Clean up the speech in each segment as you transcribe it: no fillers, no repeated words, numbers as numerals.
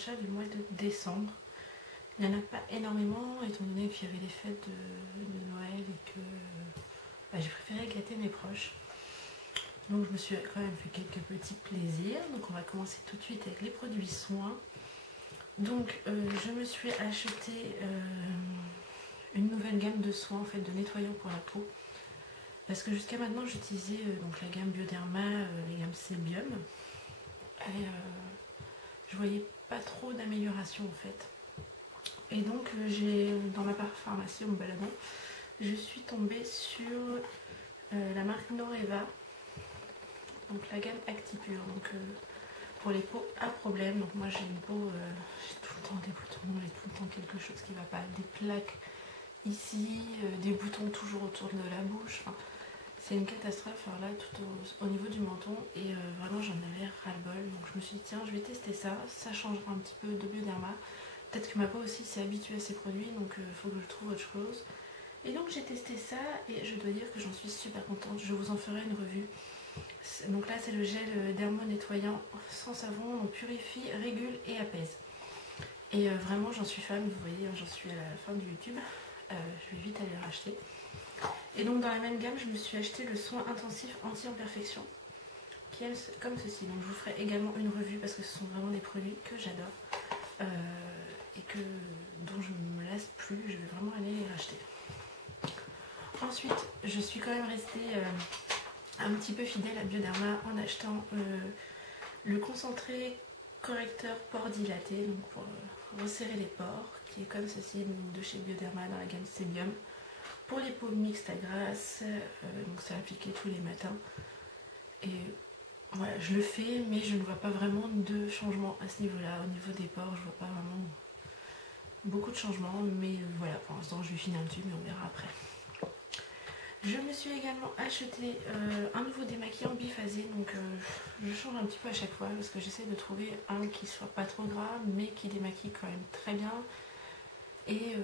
achats du mois de décembre. Il n'y en a pas énormément étant donné qu'il y avait les fêtes de Noël et que j'ai préféré gâter mes proches. Donc je me suis quand même fait quelques petits plaisirs. Donc on va commencer tout de suite avec les produits soins. Donc je me suis acheté une nouvelle gamme de soins en fait, de nettoyants pour la peau. Parce que jusqu'à maintenant j'utilisais donc la gamme Bioderma, les gammes Sebium. Et je voyais pas trop d'amélioration en fait. Et donc j'ai dans ma pharmacie en me baladant, je suis tombée sur la marque Noreva, donc la gamme Actipure, donc pour les peaux à problème. Donc moi j'ai une peau, j'ai tout le temps des boutons, j'ai tout le temps quelque chose qui va pas, des plaques ici, des boutons toujours autour de la bouche. Enfin, c'est une catastrophe. Alors là tout au niveau du menton et vraiment j'en avais ras-le-bol. Donc je me suis dit tiens je vais tester ça, ça changera un petit peu de Bioderma. Peut-être que ma peau aussi s'est habituée à ces produits, donc il faut que je trouve autre chose. Et donc j'ai testé ça et je dois dire que j'en suis super contente. Je vous en ferai une revue. Donc là c'est le gel dermo nettoyant sans savon, donc purifie, régule et apaise. Et vraiment j'en suis fan, vous voyez, j'en suis à la fin du YouTube. Je vais vite aller le racheter. Et donc dans la même gamme, je me suis acheté le soin intensif anti-imperfection, qui est comme ceci. Donc je vous ferai également une revue parce que ce sont vraiment des produits que j'adore. Et dont je ne me lasse plus, je vais vraiment aller les racheter. Ensuite, je suis quand même restée un petit peu fidèle à Bioderma en achetant le concentré correcteur pores dilaté, donc pour resserrer les pores, qui est comme ceci, donc de chez Bioderma dans la gamme Sebium. Pour les peaux mixtes à grasse, donc c'est appliqué tous les matins. Et voilà, je le fais, mais je ne vois pas vraiment de changement à ce niveau-là. Au niveau des pores, je vois pas vraiment beaucoup de changements, mais voilà, pour l'instant je vais finir un tube mais on verra après. Je me suis également acheté un nouveau démaquillant biphasé, donc je change un petit peu à chaque fois parce que j'essaie de trouver un qui soit pas trop gras mais qui démaquille quand même très bien, et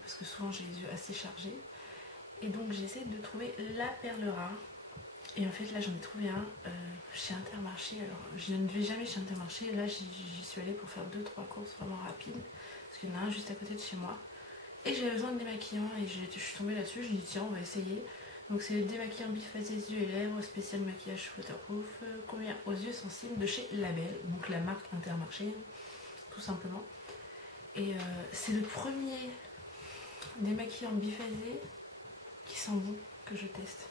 parce que souvent j'ai les yeux assez chargés, et donc j'essaie de trouver la perle rare. Et en fait là j'en ai trouvé un chez Intermarché. Alors je ne vais jamais chez Intermarché, là j'y suis allée pour faire 2-3 courses vraiment rapides parce qu'il y en a un juste à côté de chez moi et j'avais besoin de démaquillant et je suis tombée là-dessus. Je me dis tiens on va essayer. Donc c'est le démaquillant biphasé yeux et lèvres spécial maquillage waterproof, convient aux yeux sensibles, de chez Label, donc la marque Intermarché tout simplement. Et c'est le premier démaquillant biphasé qui sent bon que je teste.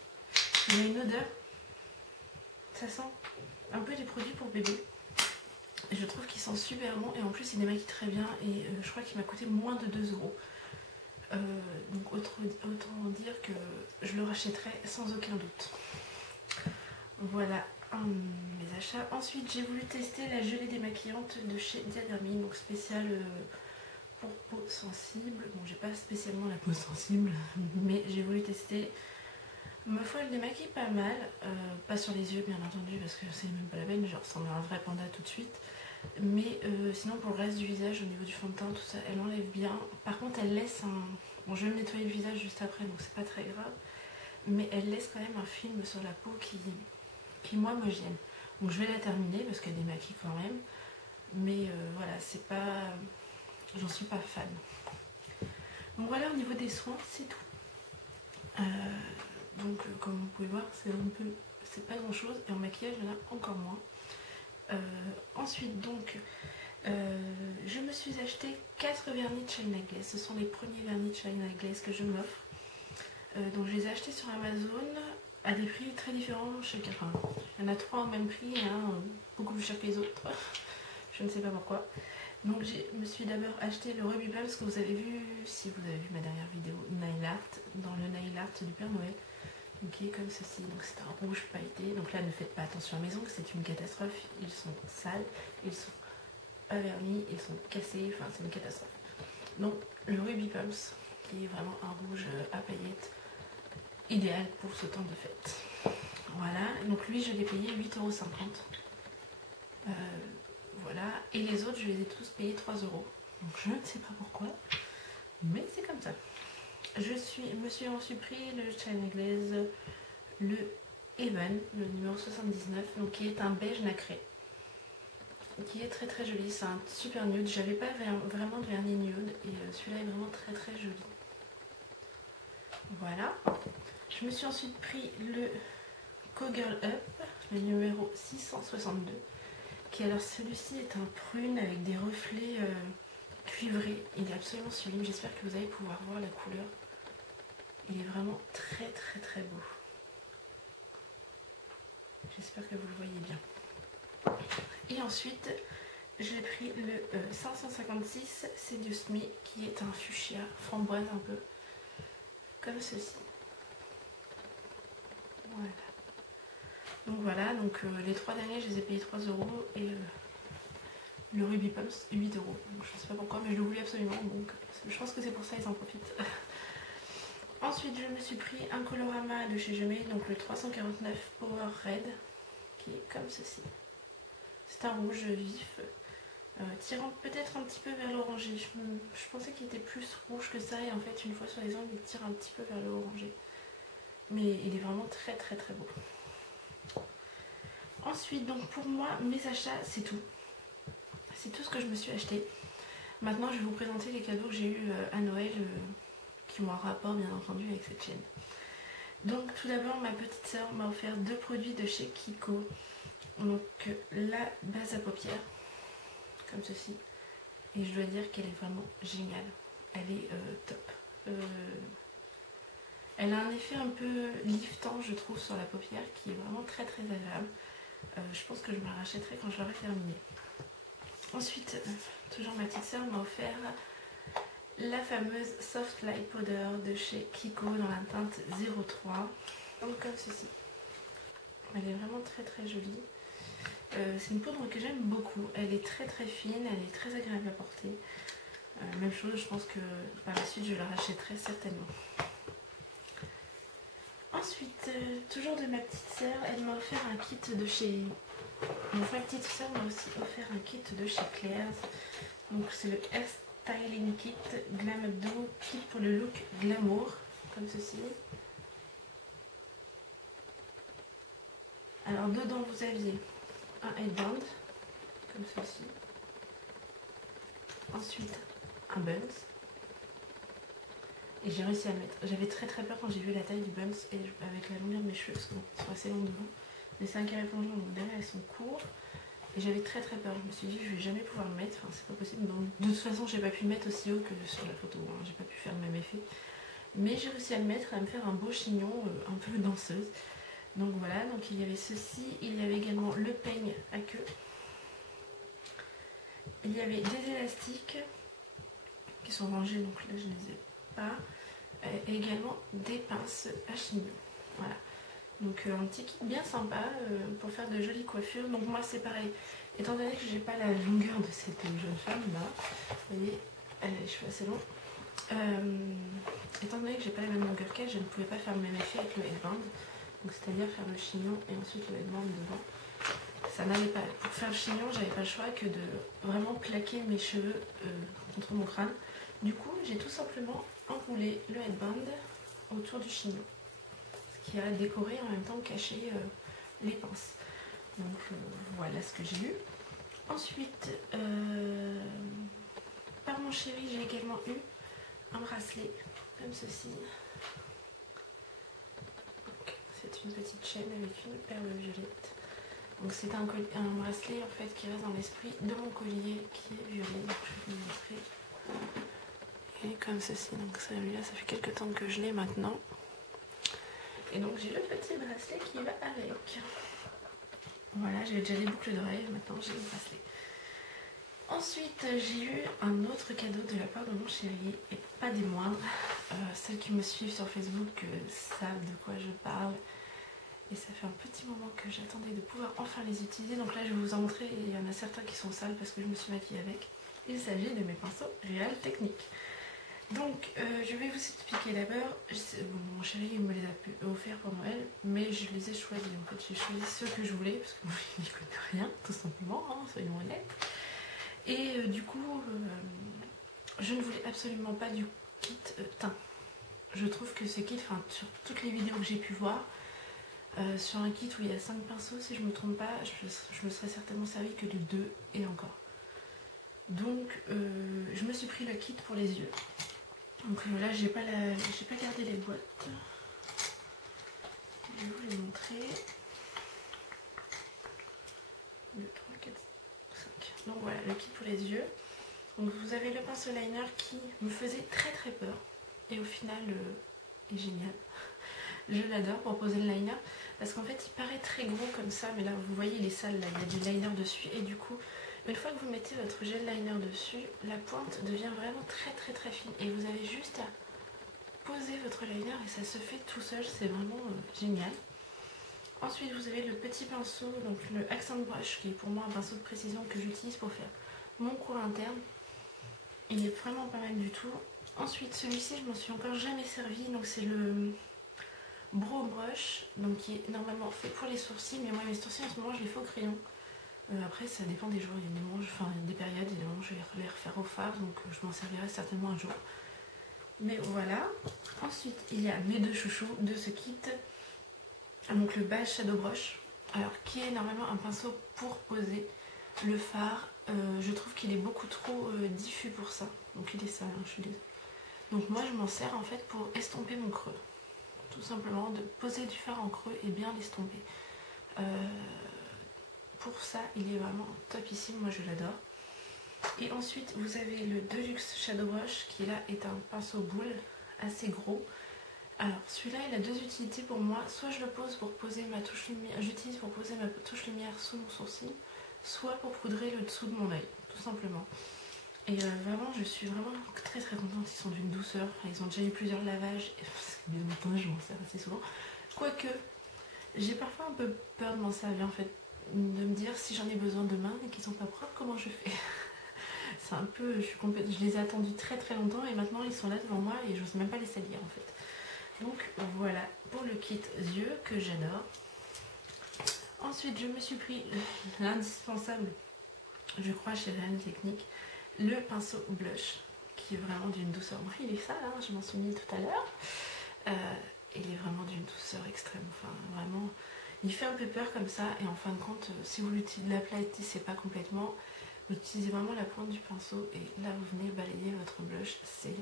Il y a une odeur, ça sent un peu des produits pour bébé. Et je trouve qu'il sent super bon et en plus il démaquille très bien et je crois qu'il m'a coûté moins de 2 €. Donc autant dire que je le rachèterai sans aucun doute. Voilà mes achats. Ensuite j'ai voulu tester la gelée démaquillante de chez Diadermine, donc spéciale pour peau sensible. Bon j'ai pas spécialement la peau sensible mais j'ai voulu tester. Ma foi elle démaquille pas mal, pas sur les yeux bien entendu parce que c'est même pas la peine, je ressemble à un vrai panda tout de suite. Mais sinon pour le reste du visage, au niveau du fond de teint, tout ça, elle enlève bien. Par contre elle laisse un... Bon je vais me nettoyer le visage juste après donc c'est pas très grave. Mais elle laisse quand même un film sur la peau qui moi me gêne. Donc je vais la terminer parce qu'elle démaquille quand même. Mais voilà, c'est pas... J'en suis pas fan. Donc voilà, au niveau des soins, c'est tout. Donc comme vous pouvez voir, c'est pas grand chose et en maquillage il y en a encore moins. Ensuite donc je me suis acheté 4 vernis de China Glaze. Ce sont les premiers vernis de China Glaze que je m'offre. Donc je les ai achetés sur Amazon à des prix très différents chacun. Enfin, il y en a 3 au même prix et un beaucoup plus cher que les autres. Je ne sais pas pourquoi. Donc je me suis d'abord acheté le Ruby Plum, parce que vous avez vu, si vous avez vu ma dernière vidéo Nail Art, dans le Nail Art du Père Noël. Donc il est comme ceci, donc c'est un rouge pailleté. Donc là ne faites pas attention à la maison, c'est une catastrophe. Ils sont sales, ils sont pas vernis, ils sont cassés, enfin c'est une catastrophe. Donc le Ruby Pumps, qui est vraiment un rouge à paillettes, idéal pour ce temps de fête. Voilà, donc lui je l'ai payé 8,50 €. Voilà, et les autres je les ai tous payés 3 €. Donc je ne sais pas pourquoi, mais c'est comme ça. Je me suis ensuite pris le China Glaze, le Even, le numéro 79, donc qui est un beige nacré. qui est très très joli. C'est un super nude. J'avais pas vraiment de vernis nude et celui-là est vraiment très très joli. Voilà. Je me suis ensuite pris le Cowgirl Up, le numéro 662. Qui alors celui-ci est un prune avec des reflets cuivrés. Il est absolument sublime. J'espère que vous allez pouvoir voir la couleur. Il est vraiment très très très beau. J'espère que vous le voyez bien. Et ensuite, j'ai pris le 556 Seduce Me, qui est un fuchsia framboise un peu, comme ceci. Voilà. Donc voilà, donc les 3 derniers, je les ai payés 3 € et le Ruby Pumps 8 €. Donc je ne sais pas pourquoi, mais je le voulais absolument, donc je pense que c'est pour ça ils en profitent. Ensuite, je me suis pris un colorama de chez Gemay, donc le 349 Power Red, qui est comme ceci. C'est un rouge vif, tirant peut-être un petit peu vers l'orangé. Je pensais qu'il était plus rouge que ça, et en fait, une fois sur les ongles, il tire un petit peu vers le orangé. Mais il est vraiment très très très beau. Ensuite, donc pour moi, mes achats, c'est tout. C'est tout ce que je me suis acheté. Maintenant, je vais vous présenter les cadeaux que j'ai eu à Noël, qui ont un rapport bien entendu avec cette chaîne. Donc tout d'abord, ma petite soeur m'a offert 2 produits de chez Kiko. Donc la base à paupières, comme ceci. Et je dois dire qu'elle est vraiment géniale. Elle est top. Elle a un effet un peu liftant, je trouve, sur la paupière, qui est vraiment très très agréable. Je pense que je me la rachèterai quand je l'aurai terminée. Ensuite, toujours ma petite soeur m'a offert la fameuse Soft Light Powder de chez Kiko dans la teinte 03. Donc comme ceci. Elle est vraiment très très jolie. C'est une poudre que j'aime beaucoup. Elle est très très fine, elle est très agréable à porter. Même chose, je pense que par la suite je la rachèterai certainement. Ensuite, toujours de ma petite sœur, elle m'a offert un kit de chez... Donc ma petite sœur m'a aussi offert un kit de chez Claire's. Donc c'est le Hair Styling Kit Glam Abdo Kit pour le look glamour, comme ceci. Alors dedans vous aviez un headband, comme ceci. Ensuite un buns. Et j'ai réussi à le mettre. J'avais très très peur quand j'ai vu la taille du buns et avec la longueur de mes cheveux, parce que bon, ils sont assez longs devant. Mais c'est un carré plongeant, donc derrière ils sont courts. Et j'avais très très peur. Je me suis dit je vais jamais pouvoir le mettre, enfin c'est pas possible. Donc, de toute façon j'ai pas pu le mettre aussi haut que sur la photo, hein. J'ai pas pu faire le même effet. Mais j'ai réussi à le mettre, à me faire un beau chignon un peu danseuse. Donc voilà, donc il y avait ceci, il y avait également le peigne à queue. Il y avait des élastiques qui sont rangés, donc là je ne les ai pas. Et également des pinces à chignon. Voilà. Donc un petit kit bien sympa pour faire de jolies coiffures. Donc moi c'est pareil, étant donné que j'ai pas la longueur de cette jeune femme là, vous voyez, elle a les cheveux assez longs. Étant donné que j'ai pas la même longueur qu'elle, je ne pouvais pas faire le même effet avec le headband. Donc c'est-à-dire faire le chignon et ensuite le headband devant. Ça n'allait pas. Pour faire le chignon, j'avais pas le choix que de vraiment plaquer mes cheveux contre mon crâne. Du coup, j'ai tout simplement enroulé le headband autour du chignon, ce qui a décoré en même temps caché les pinces. Donc voilà ce que j'ai eu. Ensuite, par mon chéri, j'ai également eu un bracelet comme ceci. C'est une petite chaîne avec une perle violette. Donc c'est un bracelet en fait qui reste dans l'esprit de mon collier qui est violet. Donc je vais vous montrer. Il est comme ceci. Donc celui-là, ça fait quelques temps que je l'ai maintenant. Et donc j'ai le petit bracelet qui va avec. Voilà, j'ai déjà des boucles d'oreilles, maintenant j'ai le bracelet. Ensuite, j'ai eu un autre cadeau de la part de mon chéri, et pas des moindres. Celles qui me suivent sur Facebook savent de quoi je parle. Et ça fait un petit moment que j'attendais de pouvoir enfin les utiliser. Donc là, je vais vous en montrer. Il y en a certains qui sont sales parce que je me suis maquillée avec. Il s'agit de mes pinceaux Real Technique. Donc, je vais vous expliquer d'abord. Mon chéri me les a offerts pour Noël, mais je les ai choisis. En fait, j'ai choisi ceux que je voulais parce que moi, je n'y connais rien, tout simplement, hein, soyons honnêtes. Et du coup, je ne voulais absolument pas du kit teint. Je trouve que ce kit, enfin, sur toutes les vidéos que j'ai pu voir, Sur un kit où il y a 5 pinceaux, si je me trompe pas, je me serais certainement servi que de 2 et encore. Donc je me suis pris le kit pour les yeux. Donc là j'ai pas gardé les boîtes. Je vais vous les montrer. 2, 3, 4, 5. Donc voilà, le kit pour les yeux. Donc vous avez le pinceau liner qui me faisait très très peur. Et au final est génial. Je l'adore pour poser le liner. Parce qu'en fait il paraît très gros comme ça. Mais là vous voyez il est sale là, il y a du liner dessus. Et du coup, une fois que vous mettez votre gel liner dessus, la pointe devient vraiment très très très fine. Et vous avez juste à poser votre liner et ça se fait tout seul. C'est vraiment génial. Ensuite vous avez le petit pinceau, donc le Accent Brush, qui est pour moi un pinceau de précision que j'utilise pour faire mon cours interne. Il est vraiment pas mal du tout. Ensuite celui-ci je m'en suis encore jamais servi, donc c'est le Brow Brush, donc qui est normalement fait pour les sourcils, mais moi mes sourcils en ce moment je les fais au crayon. Après ça dépend des jours, il y a des moments, enfin des périodes, il y a des moments je vais les refaire au fard, donc je m'en servirai certainement un jour. Mais voilà. Ensuite il y a mes deux chouchous de ce kit. Donc le Beige Shadow Brush, alors qui est normalement un pinceau pour poser le fard. Je trouve qu'il est beaucoup trop diffus pour ça. Donc il est sale, hein, je suis désolée. Donc moi je m'en sers en fait pour estomper mon creux. Tout simplement de poser du fard en creux et bien l'estomper. Pour ça il est vraiment topissime, moi je l'adore. Et ensuite vous avez le Deluxe Shadow Brush qui là est un pinceau boule assez gros. Alors celui-là il a deux utilités pour moi, soit je le pose pour poser ma touche lumière, j'utilise pour poser ma touche lumière sous mon sourcil, soit pour poudrer le dessous de mon œil, tout simplement. Et vraiment je suis vraiment très très contente, ils sont d'une douceur, ils ont déjà eu plusieurs lavages, parce que bien entendu je m'en sers assez souvent. Quoique j'ai parfois un peu peur de m'en servir en fait, de me dire si j'en ai besoin demain et qu'ils sont pas propres, comment je fais. C'est un peu, je les ai attendus très très longtemps et maintenant ils sont là devant moi et je n'ose même pas les salir en fait. Donc voilà pour le kit yeux que j'adore. Ensuite je me suis pris l'indispensable, je crois chez Réal Technique, le pinceau blush qui est vraiment d'une douceur. Moi il est sale, hein, je m'en suis mis tout à l'heure. Il est vraiment d'une douceur extrême, enfin vraiment il fait un peu peur comme ça et en fin de compte si vous l'aplatissez pas complètement, vous utilisez vraiment la pointe du pinceau et là vous venez balayer votre blush. C'est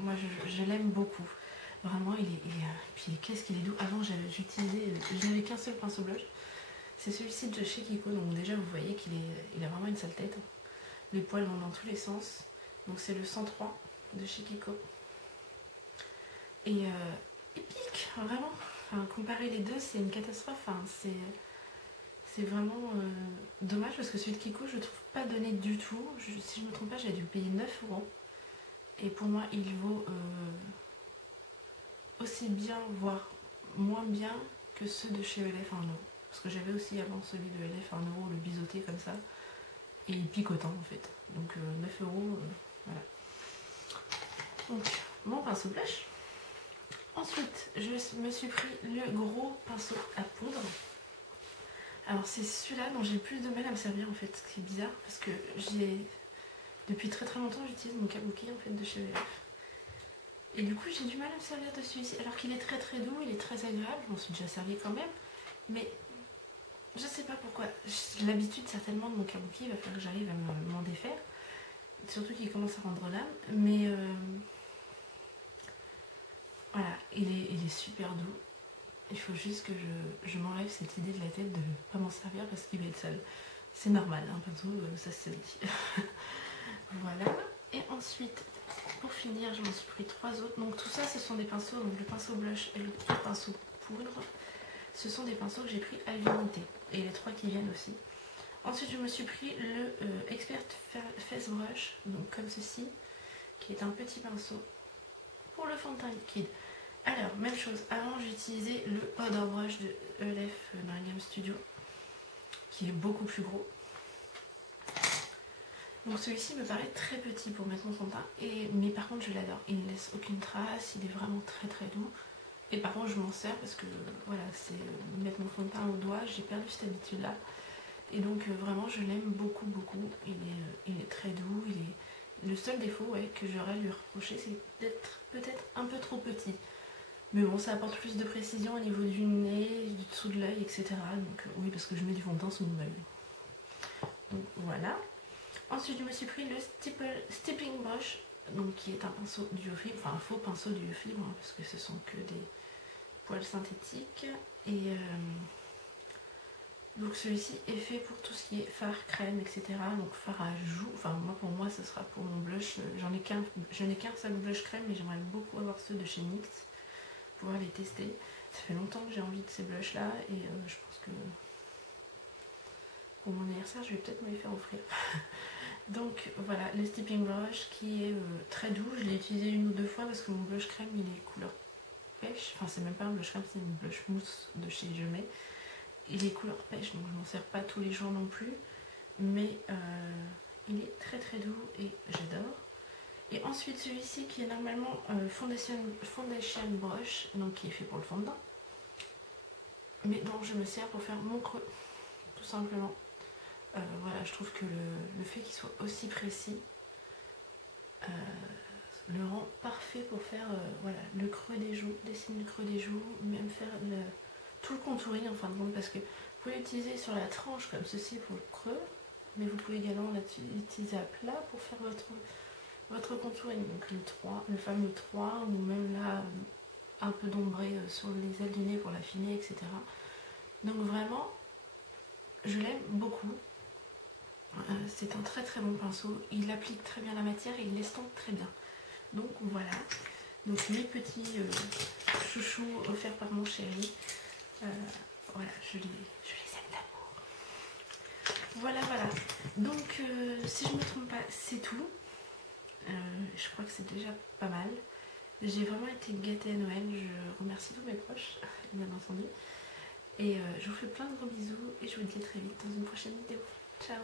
moi je l'aime beaucoup. Vraiment, puis qu'est-ce qu'il est doux. Avant, j'avais qu'un seul pinceau blush. C'est celui-ci de chez Kiko. Donc déjà, vous voyez il a vraiment une sale tête. Les poils vont dans tous les sens. Donc c'est le 103 de chez Kiko. Et épique, vraiment. Enfin, comparer les deux, c'est une catastrophe. Enfin, c'est vraiment dommage parce que celui de Kiko, je trouve pas donné du tout. Si je me trompe pas, j'ai dû le payer 9 €. Et pour moi, il vaut... aussi bien, voire moins bien que ceux de chez ELF 1 €. Parce que j'avais aussi avant celui de ELF 1 €, le biseauté comme ça. Et picotant en fait. Donc 9 €, voilà. Donc mon pinceau blush. Ensuite, je me suis pris le gros pinceau à poudre. Alors c'est celui-là dont j'ai le plus de mal à me servir en fait. Ce qui est bizarre parce que depuis très très longtemps j'utilise mon kabuki en fait de chez ELF. Et du coup j'ai du mal à me servir de celui-ci, alors qu'il est très très doux, il est très agréable, je m'en suis déjà servi quand même, mais je sais pas pourquoi, l'habitude certainement de mon kabuki, il va falloir que j'arrive à m'en défaire, surtout qu'il commence à rendre l'âme, mais voilà, il est super doux, il faut juste que je m'enlève cette idée de la tête de ne pas m'en servir parce qu'il va être sale. C'est normal, un pinceau, ça se dit. Voilà, et ensuite... Pour finir, je m'en suis pris 3 autres. Donc tout ça, ce sont des pinceaux, donc le pinceau blush et le pinceau poudre. Ce sont des pinceaux que j'ai pris à l'unité. Et les 3 qui viennent aussi. Ensuite, je me suis pris le Expert Face Brush, donc comme ceci, qui est un petit pinceau pour le fond de teint liquide. Alors, même chose, avant j'utilisais le Powder Brush de ELF dans la gamme Studio, qui est beaucoup plus gros. Donc celui-ci me paraît très petit pour mettre mon fond de teint, mais par contre je l'adore, il ne laisse aucune trace, il est vraiment très très doux. Et par contre je m'en sers parce que voilà, c'est mettre mon fond de teint au doigt, j'ai perdu cette habitude là. Et donc vraiment je l'aime beaucoup beaucoup, il est très doux, le seul défaut que j'aurais à lui reprocher c'est d'être peut-être un peu trop petit. Mais bon, ça apporte plus de précision au niveau du nez, du dessous de l'œil, etc. Donc oui, parce que je mets du fond de teint sous mon œil. Donc voilà. Ensuite, je me suis pris le Stippling Brush, donc qui est un pinceau duofibre, enfin un faux pinceau duofibre, hein, parce que ce sont que des poils synthétiques. Et donc celui-ci est fait pour tout ce qui est fard, crème, etc. Donc fard à joues, enfin moi pour moi ce sera pour mon blush. Je n'ai qu'un seul blush crème, mais j'aimerais beaucoup avoir ceux de chez NYX, pouvoir les tester. Ça fait longtemps que j'ai envie de ces blushs là, et je pense que pour mon anniversaire je vais peut-être me les faire offrir. Donc voilà, le Stippling Brush qui est très doux. Je l'ai utilisé une ou deux fois parce que mon blush crème il est couleur pêche. Enfin c'est même pas un blush crème, c'est une blush mousse de chez Je Mets. Il est couleur pêche, donc je m'en sers pas tous les jours non plus. Mais il est très très doux et j'adore. Et ensuite celui-ci qui est normalement Foundation Brush, donc qui est fait pour le fond de teint. Mais dont je me sers pour faire mon creux, tout simplement. Voilà, je trouve que le fait qu'il soit aussi précis le rend parfait pour faire voilà, le creux des joues, dessiner le creux des joues, même faire tout le contouring en fin de compte, parce que vous pouvez l'utiliser sur la tranche comme ceci pour le creux, mais vous pouvez également l'utiliser à plat pour faire votre contouring, donc le fameux 3, ou même là un peu d'ombré sur les ailes du nez pour l'affiner, etc. Donc vraiment, je l'aime beaucoup. C'est un très très bon pinceau, il applique très bien la matière et il l'estompe très bien. Donc voilà, donc mes petits chouchous offerts par mon chéri. Voilà, je les aime d'amour. Voilà, voilà. Donc si je ne me trompe pas, c'est tout. Je crois que c'est déjà pas mal. J'ai vraiment été gâtée à Noël. Je remercie tous mes proches, bien entendu. Et je vous fais plein de gros bisous et je vous dis à très vite dans une prochaine vidéo. Ciao!